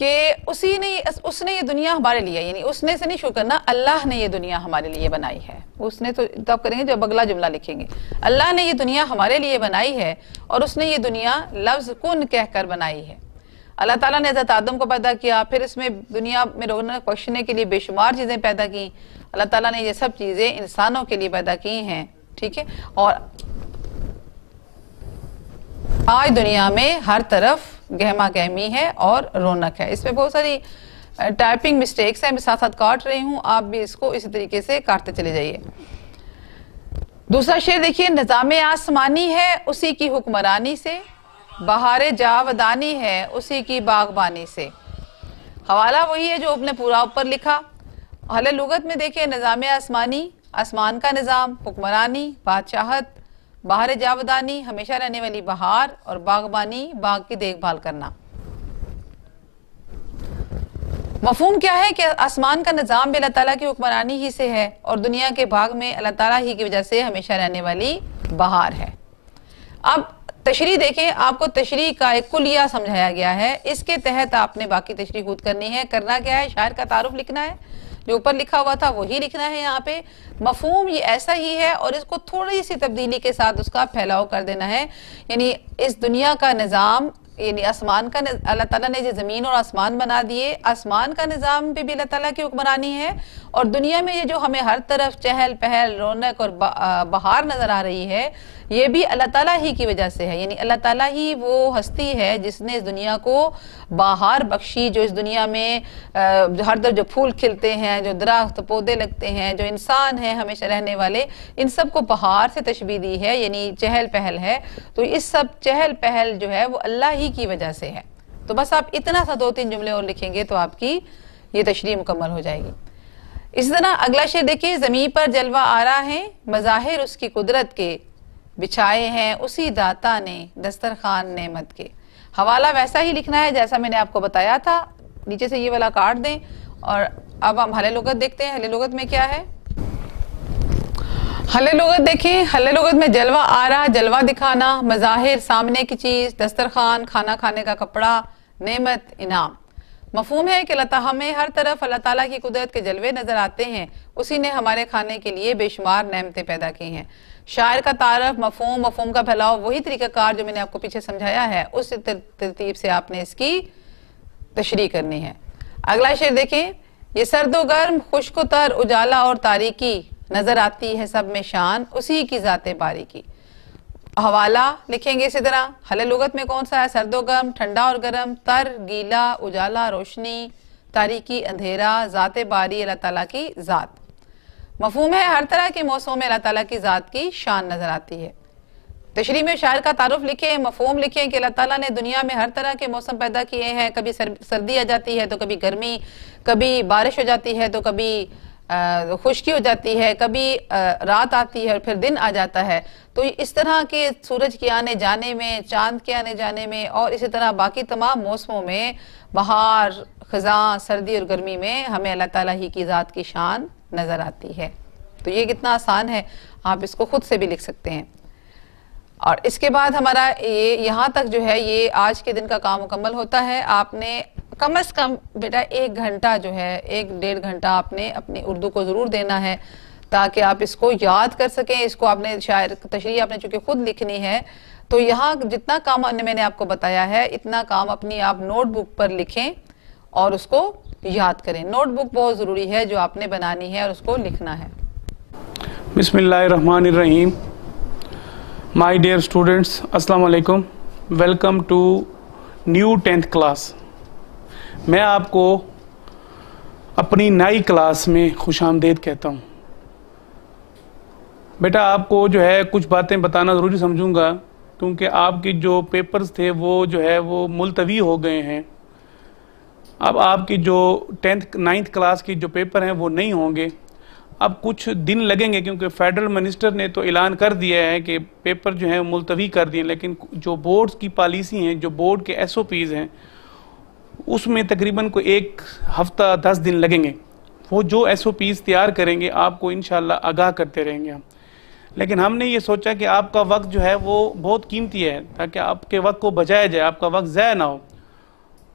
कि उसने ये दुनिया हमारे लिए, यानी उसने से नहीं शुरू करना, अल्लाह ने ये दुनिया हमारे लिए बनाई है। उसने तो तब करेंगे जब अगला जुमला लिखेंगे। अल्लाह ने ये दुनिया हमारे लिए बनाई है और उसने ये दुनिया लफ्ज़ कुन कहकर बनाई है। अल्लाह ताला ने हज़रत आदम को पैदा किया, फिर इसमें दुनिया में रौनक बख्शने के लिए बेशुमार चीज़ें पैदा की। अल्लाह ताला ने ये सब चीज़ें इंसानों के लिए पैदा की हैं। ठीक है, और आज दुनिया में हर तरफ गहमा गहमी है और रौनक है। इसमें बहुत सारी टाइपिंग मिस्टेक्स हैं, मैं साथ साथ काट रही हूँ, आप भी इसको इसी तरीके से काटते चले जाइए। दूसरा शेर देखिए, निज़ाम आसमानी है उसी की हुक्मरानी से, बहारे जावदानी है उसी की बागबानी से। हवाला वही है जो आपने पूरा ऊपर लिखा। हले लुगत में देखिए, निज़ाम आसमानी, आसमान का निज़ाम, हुक्मरानी, बादशाहत, बहार जावदानी, हमेशा रहने वाली बहार, और बागबानी, बाग की देखभाल करना। मफहूम क्या है कि आसमान का निज़ाम भी अल्लाह ताला की हुक्मरानी ही से है और दुनिया के भाग में अल्लाह ताला ही की वजह से हमेशा रहने वाली बहार है। अब तशरीह देखें, आपको तशरीह का एक कुलिया समझाया गया है, इसके तहत आपने बाकी तशरीह खुद करनी है। करना क्या है, शायर का तारुफ लिखना है, जो ऊपर लिखा हुआ था वही लिखना है। यहाँ पे मफहूम ये ऐसा ही है और इसको थोड़ी सी तब्दीली के साथ उसका फैलाव कर देना है। यानी इस दुनिया का निज़ाम, यानी आसमान का, अल्लाह ताला ने जो ज़मीन और आसमान बना दिए, आसमान का निज़ाम पे भी अल्लाह ताला की हुक्मरानी है और दुनिया में ये जो हमें हर तरफ चहल पहल, रौनक और बहार नज़र आ रही है, ये भी अल्लाह ताला ही की वजह से है। यानी अल्लाह ताला ही वो हस्ती है जिसने इस दुनिया को बहार बख्शी, जो इस दुनिया में हर तरफ जो फूल खिलते हैं, जो दरख्त पौधे लगते हैं, जो इंसान हैं हमेशा रहने वाले, इन सब को बहार से तशबीह दी है, यानी चहल पहल है। तो इस सब चहल पहल जो है वो अल्लाह ही की वजह से है। तो बस आप इतना सा 2-3 जुमले और लिखेंगे तो आपकी ये तशरीह मुकम्मल हो जाएगी। इसी तरह अगला शेर देखिए, ज़मीन पर जलवा आ रहा है मज़ाहिर उसकी कुदरत के, बिछाए हैं उसी दाता ने दस्तरखान नेमत के। हवाला वैसा ही लिखना है जैसा मैंने आपको बताया था, नीचे से ये वाला काट दें। और अब हम हले लुगत देखते हैं। हले लुगत में क्या है, हले लुगत देखें, हले लुगत में जलवा आ रहा, जलवा दिखाना, मज़ाहिर सामने की चीज, दस्तरखान खाना खाने का कपड़ा, नेमत इनाम। मफहूम है कि हमें हर तरफ अल्लाह ताला की कुदरत के जलवे नजर आते हैं, उसी ने हमारे खाने के लिए बेशुमार नेमतें पैदा की हैं। शायर का तारफ, मफहूम, मफहूम का फैलाव, वही तरीकाकार जो मैंने आपको पीछे समझाया है, उस तरतीब से आपने इसकी तशरीह करनी है। अगला शेर देखें, ये सर्दो गर्म, खुश्क तर, उजाला और तारीकी, नजर आती है सब में शान उसी की जाते बारीकी। हवाला लिखेंगे इसी तरह। हले लुगत में कौन सा है, सर्दो गर्म, ठंडा और गर्म, तर गीला, उजाला रोशनी, तारीकी अंधेरा, जाते बारी अल्लाह ताला की जात। मफहूम है हर तरह के मौसमों में अल्लाह ताला की जात की शान नजर आती है। तशरीह में शायर का तारुफ लिखे, मफहूम लिखे कि अल्लाह ताला ने दुनिया में हर तरह के मौसम पैदा किए हैं। कभी सर्दी आ जाती है तो कभी गर्मी, कभी बारिश हो जाती है तो कभी खुश्की हो जाती है, कभी रात आती है और फिर दिन आ जाता है। तो इस तरह के सूरज के आने जाने में, चांद के आने जाने में और इसी तरह बाकी तमाम मौसमों में, बहार, खज़ां, सर्दी और गर्मी में हमें अल्लाह ताला ही की ज़ात की शान नज़र आती है। तो ये कितना आसान है, आप इसको खुद से भी लिख सकते हैं। और इसके बाद हमारा ये यहाँ तक जो है ये आज के दिन का काम मुकम्मल होता है। आपने कम से कम बेटा 1 घंटा जो है, 1-1.5 घंटा आपने अपनी उर्दू को ज़रूर देना है ताकि आप इसको याद कर सकें। इसको आपने शायर तशरीह आपने चूँकि खुद लिखनी है, तो यहाँ जितना काम मैंने आपको बताया है इतना काम अपनी आप नोटबुक पर लिखें और उसको याद करें। नोटबुक बहुत ज़रूरी है जो आपने बनानी है और उसको लिखना है। बिस्मिल्लाहिर्रहमानिर्रहीम। माय डियर स्टूडेंट्स, अस्सलाम वालेकुम। Welcome to new 10th class. मैं आपको अपनी नई क्लास में खुशामदीद कहता हूँ। बेटा, आपको जो है कुछ बातें बताना ज़रूरी समझूंगा, क्योंकि आपकी जो पेपर्स थे वो जो है वो मुलतवी हो गए हैं। अब आपकी जो 10th 9th क्लास की जो पेपर हैं वो नहीं होंगे। अब कुछ दिन लगेंगे, क्योंकि फेडरल मिनिस्टर ने तो ऐलान कर दिया है कि पेपर जो है मुलतवी कर दिए, लेकिन जो बोर्ड्स की पॉलिसी हैं, जो बोर्ड के SOPs हैं, उसमें तकरीबन को 1 हफ्ता 10 दिन लगेंगे। वो जो SOPs तैयार करेंगे आपको इंशाल्लाह आगाह करते रहेंगे हम। लेकिन हमने ये सोचा कि आपका वक्त जो है वो बहुत कीमती है, ताकि आपके वक्त को बचाया जाए, आपका वक्त ज़ाया ना हो।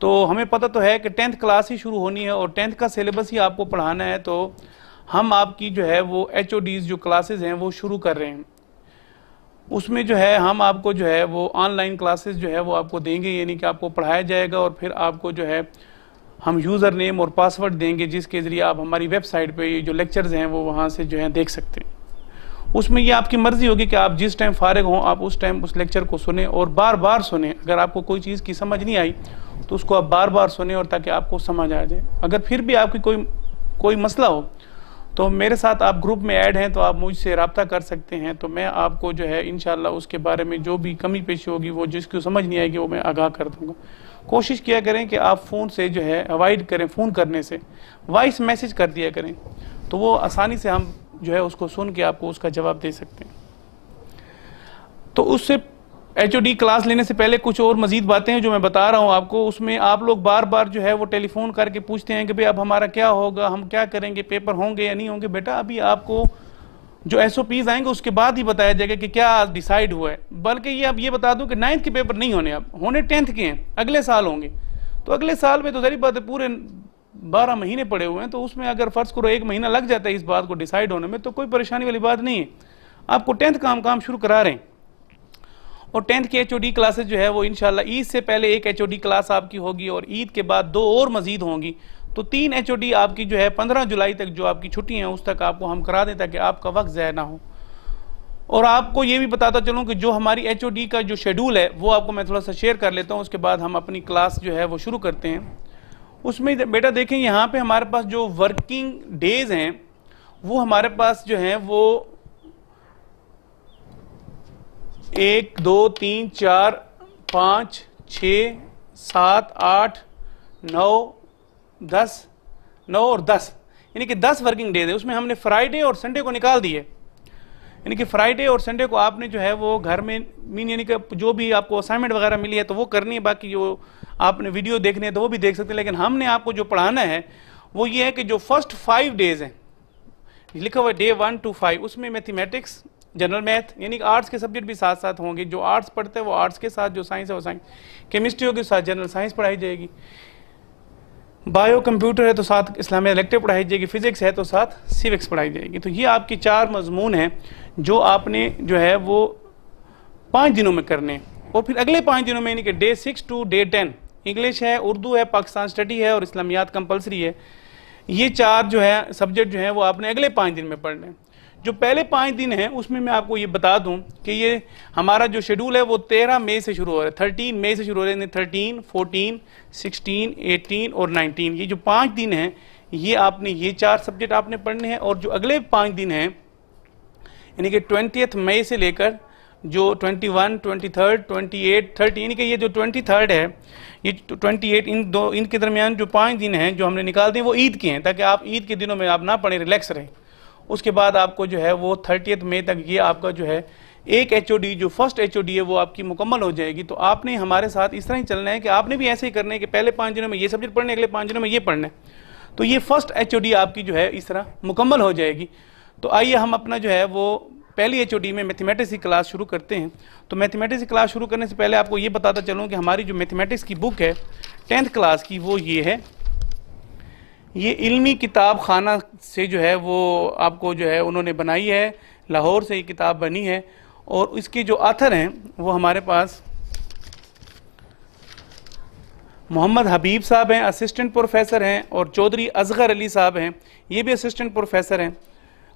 तो हमें पता तो है कि 10th क्लास ही शुरू होनी है और 10th का सिलेबस ही आपको पढ़ाना है, तो हम आपकी जो है वो HODs जो क्लासेस हैं वो शुरू कर रहे हैं। उसमें जो है हम आपको जो है वो ऑनलाइन क्लासेस जो है वो आपको देंगे, यानी कि आपको पढ़ाया जाएगा और फिर आपको जो है हम यूज़र नेम और पासवर्ड देंगे, जिसके ज़रिए आप हमारी वेबसाइट पे ये जो लेक्चर्स हैं वो वहाँ से जो है देख सकते हैं। उसमें ये आपकी मर्ज़ी होगी कि आप जिस टाइम फारिग हों आप उस टाइम उस लेक्चर को सुने और बार बार सुने। अगर आपको कोई चीज़ की समझ नहीं आई तो उसको आप बार बार सुने, और ताकि आपको समझ आ जाए। अगर फिर भी आपकी कोई मसला हो तो मेरे साथ आप ग्रुप में ऐड हैं, तो आप मुझसे रब्ता कर सकते हैं। तो मैं आपको जो है इंशाल्लाह उसके बारे में जो भी कमी पेशी होगी, वो जिसको समझ नहीं आएगी, वो मैं आगाह कर दूंगा। कोशिश किया करें कि आप फ़ोन से जो है अवॉइड करें, फ़ोन करने से वॉइस मैसेज कर दिया करें, तो वो आसानी से हम जो है उसको सुन के आपको उसका जवाब दे सकते हैं। तो उससे HOD क्लास लेने से पहले कुछ और मजीद बातें हैं जो मैं बता रहा हूँ आपको। उसमें आप लोग बार बार जो है वो टेलीफोन करके पूछते हैं कि भाई अब हमारा क्या होगा, हम क्या करेंगे, पेपर होंगे या नहीं होंगे। बेटा, अभी आपको जो SOPs आएंगे उसके बाद ही बताया जाएगा कि क्या डिसाइड हुआ है। बल्कि ये अब ये बता दूं कि 9th के पेपर नहीं होने, अब होने 10th के हैं, अगले साल होंगे। तो अगले साल में तो ज़ाहिर बात है पूरे 12 महीने पड़े हुए हैं, तो उसमें अगर फ़र्ज़ करो 1 महीना लग जाता है इस बात को डिसाइड होने में, तो कोई परेशानी वाली बात नहीं है। आपको 10th काम शुरू करा रहे हैं। और 10th की HOD क्लासेज जो है वो इंशाल्लाह ईद से पहले एक HOD क्लास आपकी होगी और ईद के बाद 2 और मजीद होंगी। तो 3 HOD आपकी जो है 15 जुलाई तक जो आपकी छुट्टी है उस तक आपको हम करा दें, ताकि आपका वक्त ज़ाया ना हो। और आपको ये भी बताता चलूँ कि जो हमारी HOD का जो शेड्यूल है वो आपको मैं थोड़ा सा शेयर कर लेता हूँ, उसके बाद हम अपनी क्लास जो है वो शुरू करते हैं। उसमें बेटा देखें, यहाँ पे हमारे पास जो वर्किंग डेज हैं वो हमारे पास जो हैं वो 1 2 3 4 5 6 7 8 9 10 9 और 10, यानी कि 10 वर्किंग डेज है। उसमें हमने फ्राइडे और संडे को निकाल दिए, यानी कि फ्राइडे और संडे को आपने जो है वो घर में यानी कि जो भी आपको असाइनमेंट वगैरह मिली है तो वो करनी है, बाकी जो आपने वीडियो देखने है तो वो भी देख सकते हैं। लेकिन हमने आपको जो पढ़ाना है वो ये है कि जो फर्स्ट 5 डेज हैं, लिखा हुआ डे 1 to 5, उसमें मैथमेटिक्स, जनरल मैथ, यानी कि आर्ट्स के सब्जेक्ट भी साथ साथ होंगे। जो आर्ट्स पढ़ते हैं वो आर्ट्स के साथ, जो साइंस है वो साइंस, केमिस्ट्री होगी साथ जनरल साइंस पढ़ाई जाएगी, बायो कंप्यूटर है तो साथ इस्लामिक इलेक्टिव पढ़ाई जाएगी, फिजिक्स है तो साथ सिविक्स पढ़ाई जाएगी। तो ये आपकी 4 मजमून हैं जो आपने जो है वो 5 दिनों में करने। और फिर अगले 5 दिनों में यानी कि डे 6 to डे 10 इंग्लिश है, उर्दू है, पाकिस्तान स्टडी है और इस्लामियात कंपलसरी है। ये 4 जो है सब्जेक्ट जो है वो आपने अगले 5 दिन में पढ़ने। जो पहले 5 दिन हैं उसमें मैं आपको ये बता दूं कि ये हमारा जो शेड्यूल है वो 13 मई से शुरू हो रहा है, 13 मई से शुरू हो रहे हैं। 13, 14, 16, 18 और 19, ये जो 5 दिन हैं ये आपने ये 4 सब्जेक्ट आपने पढ़ने हैं। और जो अगले 5 दिन हैं यानी कि 20 मई से लेकर जो 21, 23, 28, 30, यानी कि ये जो 23 है, ये 28, इनके दरमियान जो 5 दिन हैं जो हमने निकाल दिए वो ईद के हैं, ताकि आप ईद के दिनों में आप ना पढ़ें, रिलैक्स रहें। उसके बाद आपको जो है वो 30 मई तक ये आपका जो है एक HOD जो फर्स्ट HOD है वो आपकी मुकम्मल हो जाएगी। तो आपने हमारे साथ इस तरह ही चलना है कि आपने भी ऐसे ही करना है कि पहले 5 दिनों में ये सब्जेक्ट पढ़ने, अगले 5 दिनों में ये पढ़ना है। तो ये फर्स्ट HOD आपकी जो है इस तरह मुकम्मल हो जाएगी। तो आइए हम अपना जो है वो पहली HOD में मैथमेटिक्स की क्लास शुरू करते हैं। तो मैथमेटिक्स की क्लास शुरू करने से पहले आपको ये बताता चलूँ कि हमारी जो मैथमेटिक्स की बुक है 10th क्लास की वो ये है। ये इल्मी किताब खाना से जो है वो आपको जो है उन्होंने बनाई है, लाहौर से ये किताब बनी है। और इसके जो ऑथर हैं वो हमारे पास मोहम्मद हबीब साहब हैं, असिस्टेंट प्रोफेसर हैं, और चौधरी असगर अली साहब हैं, ये भी असिस्टेंट प्रोफेसर हैं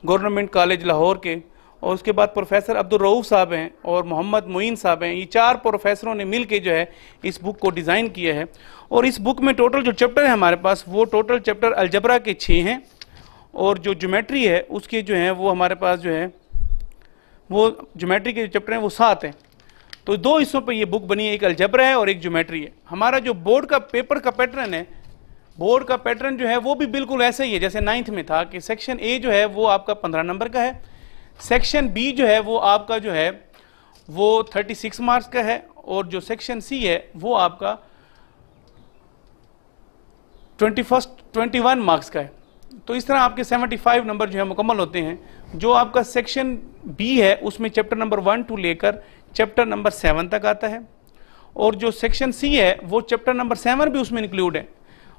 गवर्नमेंट कॉलेज लाहौर के। और उसके बाद प्रोफेसर अब्दुल रऊफ साहब हैं और मोहम्मद मुईन साहब हैं। ये 4 प्रोफेसरों ने मिल के जो है इस बुक को डिज़ाइन किया है। और इस बुक में टोटल जो चैप्टर है हमारे पास, वो टोटल चैप्टर अलजबरा के 6 हैं, और जो ज्योमेट्री है उसके जो है वो हमारे पास जो है वो ज्योमेट्री के चैप्टर हैं वो 7 हैं। तो 2 हिस्सों पर ये बुक बनी है, एक अलजबरा है और एक ज्योमेट्री है। हमारा जो बोर्ड का पेपर का पैटर्न है, बोर्ड का पैटर्न जो है वो भी बिल्कुल ऐसा ही है जैसे 9th में था कि सेक्शन ए जो है वो आपका 15 नंबर का है, सेक्शन बी जो है वो आपका जो है वो 36 मार्क्स का है, और जो सेक्शन सी है वो आपका 21 मार्क्स का है। तो इस तरह आपके 75 नंबर जो है मुकम्मल होते हैं। जो आपका सेक्शन बी है उसमें चैप्टर नंबर 1 टू लेकर चैप्टर नंबर 7 तक आता है, और जो सेक्शन सी है वो चैप्टर नंबर 7 भी उसमें इंक्लूड है,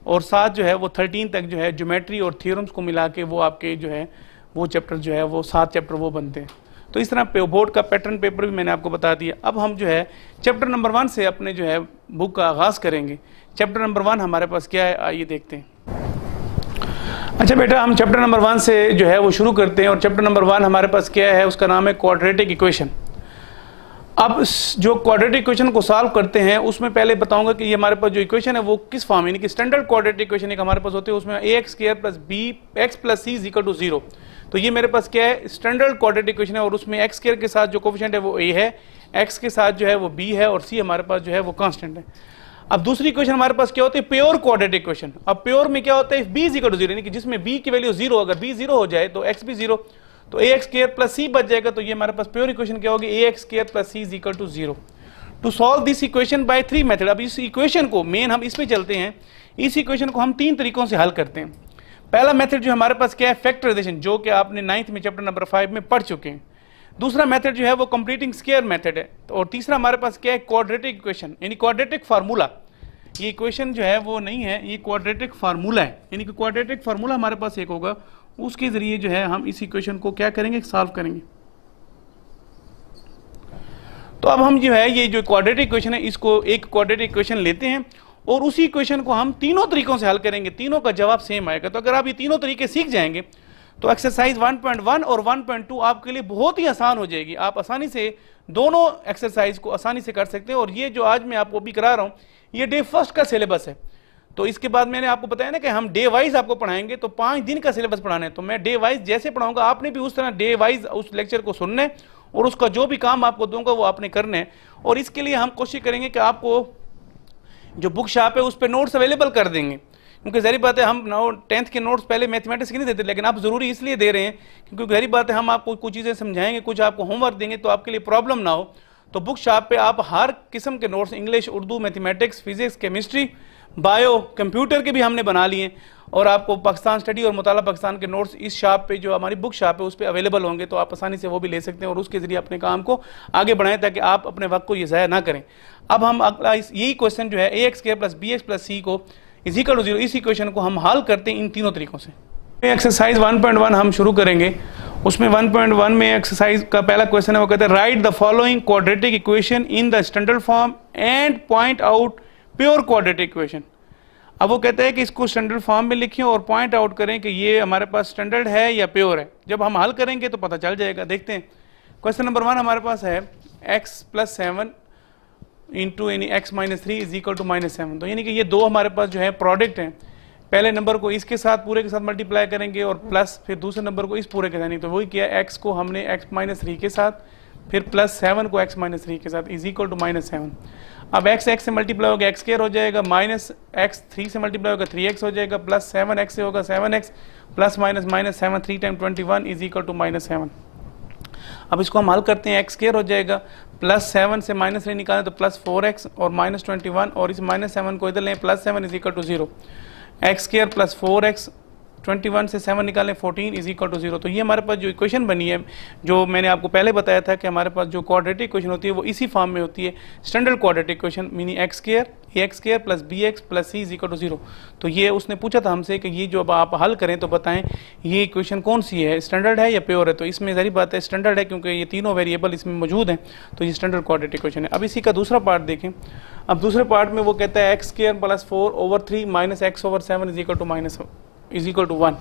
और साथ जो है वो 13 तक जो है ज्योमेट्री और थ्योरम्स को मिला के वो आपके जो है वो चैप्टर जो है वो 7 चैप्टर वो बनते हैं। तो इस तरह बोर्ड का पैटर्न पेपर भी मैंने आपको बता दिया। अब हम जो है चैप्टर नंबर 1 से अपने जो है बुक का आगाज करेंगे। चैप्टर नंबर 1 हमारे पास क्या है, आइए देखते हैं। अच्छा बेटा, हम चैप्टर नंबर 1 से जो है वो शुरू करते हैं, और चैप्टर नंबर 1 हमारे पास क्या है, उसका नाम है क्वाड्रेटिक इक्वेशन। अब जो क्वाड्रेटिक इक्वेशन को सॉल्व करते हैं उसमें पहले बताऊंगा कि ये हमारे पास जो इक्वेशन है वो किस फॉर्म, यानी कि स्टैंडर्ड क्वाड्रेटिक इक्वेशन एक हमारे पास होते हैं, उसमें ax² + bx + c = 0। तो ये मेरे पास क्या है, स्टैंडर्ड क्वाड्रेटिक इक्वेशन है, और उसमें x² के साथ जो कोफिशिएंट है वो a है, x के साथ जो है वो b है, और c हमारे पास जो है वो कांस्टेंट है। अब दूसरी इक्वेशन हमारे पास क्या होती है, प्योर क्वाड्रेटिक इक्वेशन। अब प्योर में क्या होता है, b = 0, यानी कि जिसमें b की वैल्यू 0, अगर b 0 हो जाए तो x भी 0, तो ax² + c बच जाएगा। तो ये हमारे पास प्योर इक्वेशन क्या होगी, ax² + c = 0। To solve this equation by 3 method. अब इस इक्वेशन को मेन हम इसमें चलते हैं, इस इक्वेशन को हम 3 तरीकों से हल करते हैं। पहला मेथड जो हमारे पास क्या है, फैक्टराइजेशन, जो कि आपने 9th में चैप्टर नंबर 5 में पढ़ चुके हैं। दूसरा मेथड जो है वो कंप्लीटिंग स्क्वायर मेथड है, और तीसरा हमारे पास क्या है, क्वाड्रेटिक इक्वेशन, यानी क्वाड्रेटिक फार्मूला। ये इक्वेशन जो है वो नहीं है, ये क्वाड्रेटिक फार्मूला है, यानी कि क्वाड्रेटिक फार्मूला हमारे पास एक होगा, उसके जरिए जो है हम इस इक्वेशन को क्या करेंगे, सॉल्व करेंगे। तो अब हम जो है ये जो क्वाड्रेटिक इक्वेशन है इसको एक क्वाड्रेटिक इक्वेशन लेते हैं, और उसी इक्वेशन को हम तीनों तरीकों से हल करेंगे, तीनों का जवाब सेम आएगा। तो अगर आप ये तीनों तरीके सीख जाएंगे तो एक्सरसाइज 1.1 और 1.2 आपके लिए बहुत ही आसान हो जाएगी। आप आसानी से दोनों एक्सरसाइज को आसानी से कर सकते हैं। और ये जो आज मैं आपको भी करा रहा हूँ ये डे फर्स्ट का सिलेबस है। तो इसके बाद मैंने आपको बताया ना कि हम डे वाइज आपको पढ़ाएंगे, तो 5 दिन का सिलेबस पढ़ाना है। तो मैं डे वाइज जैसे पढ़ाऊंगा आपने भी उस तरह डे वाइज उस लेक्चर को सुनना है, और उसका जो भी काम आपको दूंगा वो आपने करना है। और इसके लिए हम कोशिश करेंगे कि आपको जो बुक शॉप है उस पर नोट्स अवेलेबल कर देंगे, क्योंकि जहरी बात है हम 10th के नोट्स पहले मैथमेटिक्स के नहीं देते, लेकिन आप जरूरी इसलिए दे रहे हैं क्योंकि जहरी बात है हम आपको कुछ चीज़ें समझाएंगे, कुछ आपको होमवर्क देंगे, तो आपके लिए प्रॉब्लम ना हो। तो बुक शॉप पे आप हर किस्म के notes, English, Urdu, mathematics, physics, chemistry, bio, computer के भी हमने बना लिए, और आपको पाकिस्तान स्टडी और मुताला पाकिस्तान के नोट्स इस शॉप पे जो हमारी बुक शॉप है उस पर अवेलेबल होंगे, तो आप आसानी से वो भी ले सकते हैं और उसके जरिए अपने काम को आगे बढ़ाएं ताकि आप अपने वक्त को ये ज़ाया ना करें। अब हम अगला यही क्वेश्चन जो है ax² + bx + c को = 0, इस इक्वेशन को हम हल करते हैं इन तीनों तरीकों से। एक्सरसाइज 1.1 हम शुरू करेंगे। उसमें 1.1 में एक्सरसाइज का पहला क्वेश्चन है, वो कहते हैं right the following quadratic equation in the standard form and point out pure quadratic equation. अब वो कहते हैं कि इसको स्टैंडर्ड फॉर्म में लिखें और पॉइंट आउट करें कि ये हमारे पास स्टैंडर्ड है या प्योर है। जब हम हल करेंगे तो पता चल जाएगा। देखते हैं क्वेश्चन नंबर 1 हमारे पास है x + 7 इंटू यानी x - 3 = -7। तो यानी कि ये दो हमारे पास जो है प्रोडक्ट हैं। पहले नंबर को इसके साथ पूरे के साथ मल्टीप्लाई करेंगे और प्लस फिर दूसरे नंबर को इस पूरे के साथ, नहीं तो वही किया, x को हमने x - 3 के साथ फिर +7 को x - 3 के साथ = -7। अब x से मल्टीप्लाई होगा x² हो जाएगा, -x 3 से मल्टीप्लाई होगा 3x हो जाएगा, +7x से होगा 7x, +- 3 × 21 = -7। अब इसको हम हल करते हैं, x² हो जाएगा, +7 से -3 निकालें तो +4x और -21, और इस -7 को इधर लें, +7 = 0, x² + 4x 21 से 7 निकालें 14 इज इक्वल टू 0। तो ये हमारे पास जो इक्वेशन बनी है, जो मैंने आपको पहले बताया था कि हमारे पास जो क्वाड्रेटिक इक्वेशन होती है वो इसी फॉर्म में होती है, standard quadratic equation, meaning x square a square plus b x plus c is equal to 0। तो ये उसने पूछा था हमसे कि ये जो अब आप हल करें तो बताएं ये इक्वेशन कौन सी है, स्टैंडर्ड है या प्योर है। तो इसमें ज़ाहिर बात है स्टैंडर्ड है, क्योंकि ये तीनों वेरिएबल इसमें मौजूद हैं, तो ये स्टैंडर्ड क्वाड्रेटिक इक्वेशन है। अब इसी का दूसरा पार्ट देखें। अब दूसरे पार्ट में वो कहता है x square plus 4/3 minus x over 7 is equal to 1।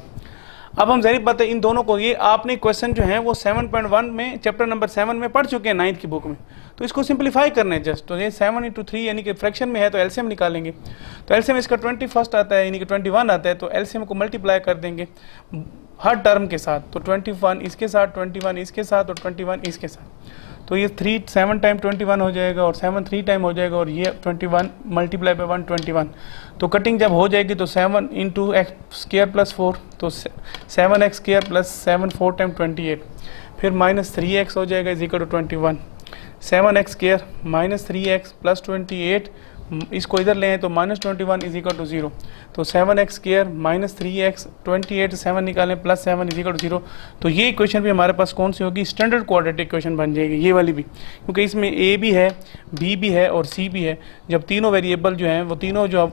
अब हम ज़ाहिर बात है इन दोनों को, ये आपने क्वेश्चन जो है वो 7.1 में चैप्टर नंबर 7 में पढ़ चुके हैं 9th की बुक में, तो इसको सिंप्लीफाई करना है जस्ट। तो ये 7 × 3 यानी कि फ्रैक्शन में है तो एलसीएम निकालेंगे। तो एलसीएम इसका 21 आता है, यानी कि 21 आता है, तो एलसीएम को मल्टीप्लाई कर देंगे हर टर्म के साथ। तो 21 इसके साथ, 21 इसके साथ और 21 इसके साथ। तो ये 7 टाइम 21 हो जाएगा और 7 3 टाइम हो जाएगा और ये 21 मल्टीप्लाई बाय 1 21। तो कटिंग जब हो जाएगी तो 7 × एक्स स्क्वायर प्लस 4, तो 7x स्क्वायर प्लस 7 4 टाइम 28, फिर माइनस 3x हो जाएगा is equal to 21। 7x square minus 3x plus 28, इसको इधर लें तो माइनस 21 इज इक्वल टू 0। तो 7x स्क्वायर माइनस 3x 28 7 निकालें प्लस 7 इज इक्वल टू 0। तो ये इक्वेशन भी हमारे पास कौन सी होगी, स्टैंडर्ड क्वाड्रेटिक इक्वेशन बन जाएगी, ये वाली भी, क्योंकि इसमें a भी है, b भी है और c भी है। जब तीनों वेरिएबल जो हैं वो तीनों जो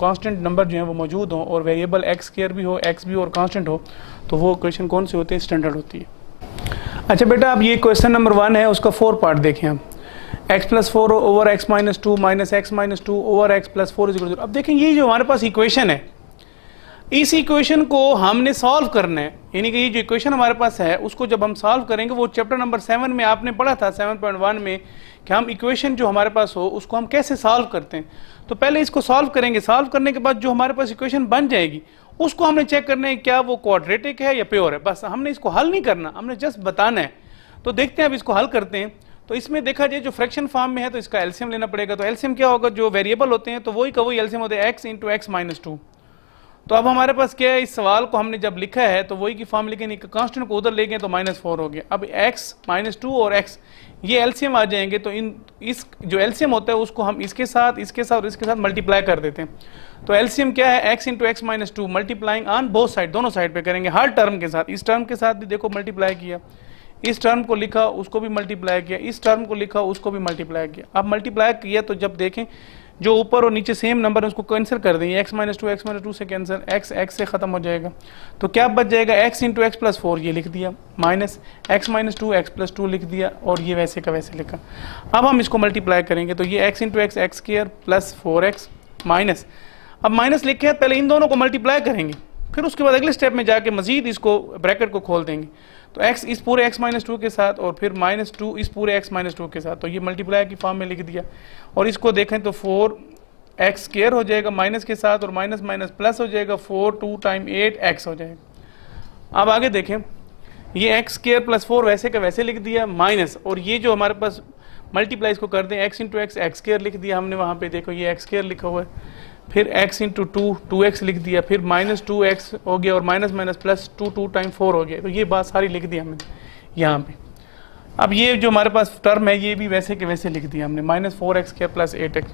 कांस्टेंट नंबर जो हैं वो मौजूद हों और वेरिएबल एक्स स्क्वायर भी हो, एक्स भी और कांस्टेंट हो, तो वो इक्वेशन कौन सी होती है, स्टैंडर्ड होती है। अच्छा बेटा, अब ये क्वेश्चन नंबर 1 है, उसका 4 पार्ट देखें हम। x plus 4 over x minus 2 minus x minus 2 over x plus 4 is equal to 0। अब देखें ये जो हमारे पास इक्वेशन है, इस इक्वेशन को हमने सॉल्व करना है, यानी कि ये जो इक्वेशन हमारे पास है उसको जब हम सॉल्व करेंगे, वो चैप्टर नंबर 7 में आपने पढ़ा था 7.1 में कि हम इक्वेशन जो हमारे पास हो उसको हम कैसे सॉल्व करते हैं। तो पहले इसको सॉल्व करेंगे, सॉल्व करने के बाद जो हमारे पास इक्वेशन बन जाएगी उसको हमने चेक करना है क्या वो क्वाड्रेटिक है या प्योर है। बस हमने इसको हल नहीं करना, हमने जस्ट बताना है। तो देखते हैं अब इसको हल करते हैं। तो इसमें देखा जाए जो फ्रैक्शन फॉर्म में है तो इसका एलसीएम लेना पड़ेगा। तो एलसीएम क्या होगा, जो वेरिएबल होते हैं तो वही का वही एलसीएम होता है एक्स इंटू एक्स माइनस 2। तो अब हमारे पास क्या है, इस सवाल को हमने जब लिखा है तो वही की फॉर्म लिखे, कांस्टेंट को उधर ले गए तो -4 हो गया। अब x -2 और x ये एलसीएम आ जाएंगे, तो इस जो एलसीएम होता है उसको हम इसके साथ और इसके साथ मल्टीप्लाई कर देते हैं। तो एलसीएम क्या है, x into x minus 2 multiplying on both side, दोनों साइड पे करेंगे हर टर्म के साथ। इस टर्म के साथ भी देखो मल्टीप्लाई किया, इस टर्म को लिखा उसको भी मल्टीप्लाई किया, इस टर्म को लिखा उसको भी मल्टीप्लाई किया। अब मल्टीप्लाई किया तो जब देखें जो ऊपर और नीचे सेम नंबर है उसको कैंसिल कर देंगे, x माइनस 2 से कैंसिल, x से खत्म हो जाएगा। तो क्या बच जाएगा, x इंटू एक्स प्लस 4 ये लिख दिया, minus x minus 2 x plus 2 लिख दिया और ये वैसे का वैसे लिखा। अब हम इसको मल्टीप्लाई करेंगे तो ये x into x x square plus 4x minus, अब माइनस लिखे हैं पहले इन दोनों को मल्टीप्लाई करेंगे, फिर उसके बाद अगले स्टेप में जाके मजीद इसको ब्रैकेट को खोल देंगे। तो x इस पूरे x माइनस 2 के साथ और फिर -2 इस पूरे x माइनस 2 के साथ, तो ये मल्टीप्लाई की फॉर्म में लिख दिया। और इसको देखें तो 4x स्क्वायर हो जाएगा माइनस के साथ और माइनस माइनस प्लस हो जाएगा, 4 2 टाइम 8x हो जाएगा। अब आगे देखें, ये x स्क्वायर प्लस 4 वैसे का वैसे लिख दिया माइनस, और ये जो हमारे पास मल्टीप्लाई इसको कर दें x into x x square लिख दिया हमने वहाँ पे, देखो ये x स्क्वायर लिखा हुआ है, फिर x इंटू 2x लिख दिया, फिर -2x हो गया और माइनस माइनस प्लस 2 टाइम 4 हो गया। तो ये बात सारी लिख दी हमने यहाँ पे। अब ये जो हमारे पास टर्म है ये भी वैसे के वैसे लिख दिया हमने, -4x स्क्वायर प्लस 8x।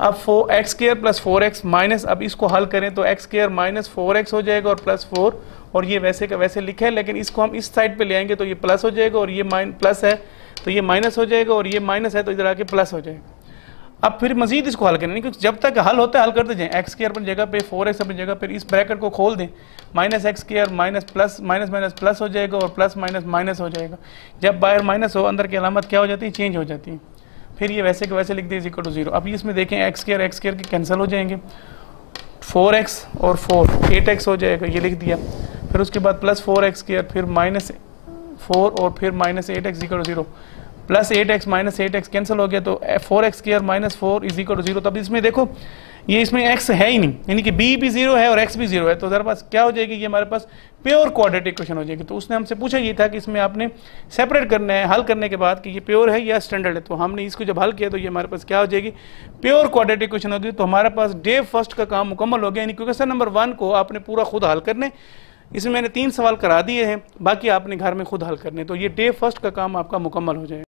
अब 4x square plus 4x minus, अब इसको हल करें तो x स्क्वायर माइनस 4x हो जाएगा और प्लस 4, और ये वैसे का वैसे लिखा है, लेकिन इसको हम इस साइड पे ले आएंगे तो ये प्लस हो जाएगा और ये प्लस है तो ये माइनस हो जाएगा और ये माइनस है तो इधर आके प्लस हो जाएगा। अब फिर मजीद इसको हल करें, क्योंकि जब तक हल होता है हल करते जाएं, एक्स स्क्वायर अपनी जगह पे 4x अपनी जगह, फिर इस ब्रैकेट को खोल दें, -x square minus plus minus minus plus हो जाएगा और प्लस माइनस माइनस हो जाएगा। जब बाहर माइनस हो अंदर की अलामत क्या हो जाती है, चेंज हो जाती है। फिर ये वैसे के वैसे लिख दिए इक्वल टू 0। अब इसमें देखें x स्क्वायर के कैंसिल हो जाएंगे, 4x और 4 8x हो जाएगा, ये लिख दिया। फिर उसके बाद प्लस 4x स्क्वायर, फिर -4 और फिर -8x equal to 0, plus 8x minus 8x cancel हो गया, तो 4x square minus 4 is equal to 0। तब इसमें देखो ये इसमें x है ही नहीं, यानी कि b भी 0 है और x भी 0 है, तो हमारे पास क्या हो जाएगी, ये हमारे पास प्योर क्वाड्रेटिक इक्वेशन हो जाएगी। तो उसने हमसे पूछा ये था कि इसमें आपने सेपरेट करना है हल करने के बाद कि ये प्योर है या स्टैंडर्ड है। तो हमने इसको जब हल किया तो ये हमारे पास क्या हो जाएगी, प्योर क्वाड्रेटिक इक्वेशन होगी। तो हमारे पास डे फर्स्ट का काम मुकम्मल हो गया, यानी क्वेश्चन नंबर 1 को आपने पूरा खुद हल करने, इसमें मैंने 3 सवाल करा दिए हैं, बाकी आपने घर में खुद हल करने। तो ये डे फर्स्ट का काम आपका मुकम्मल हो जाएगा।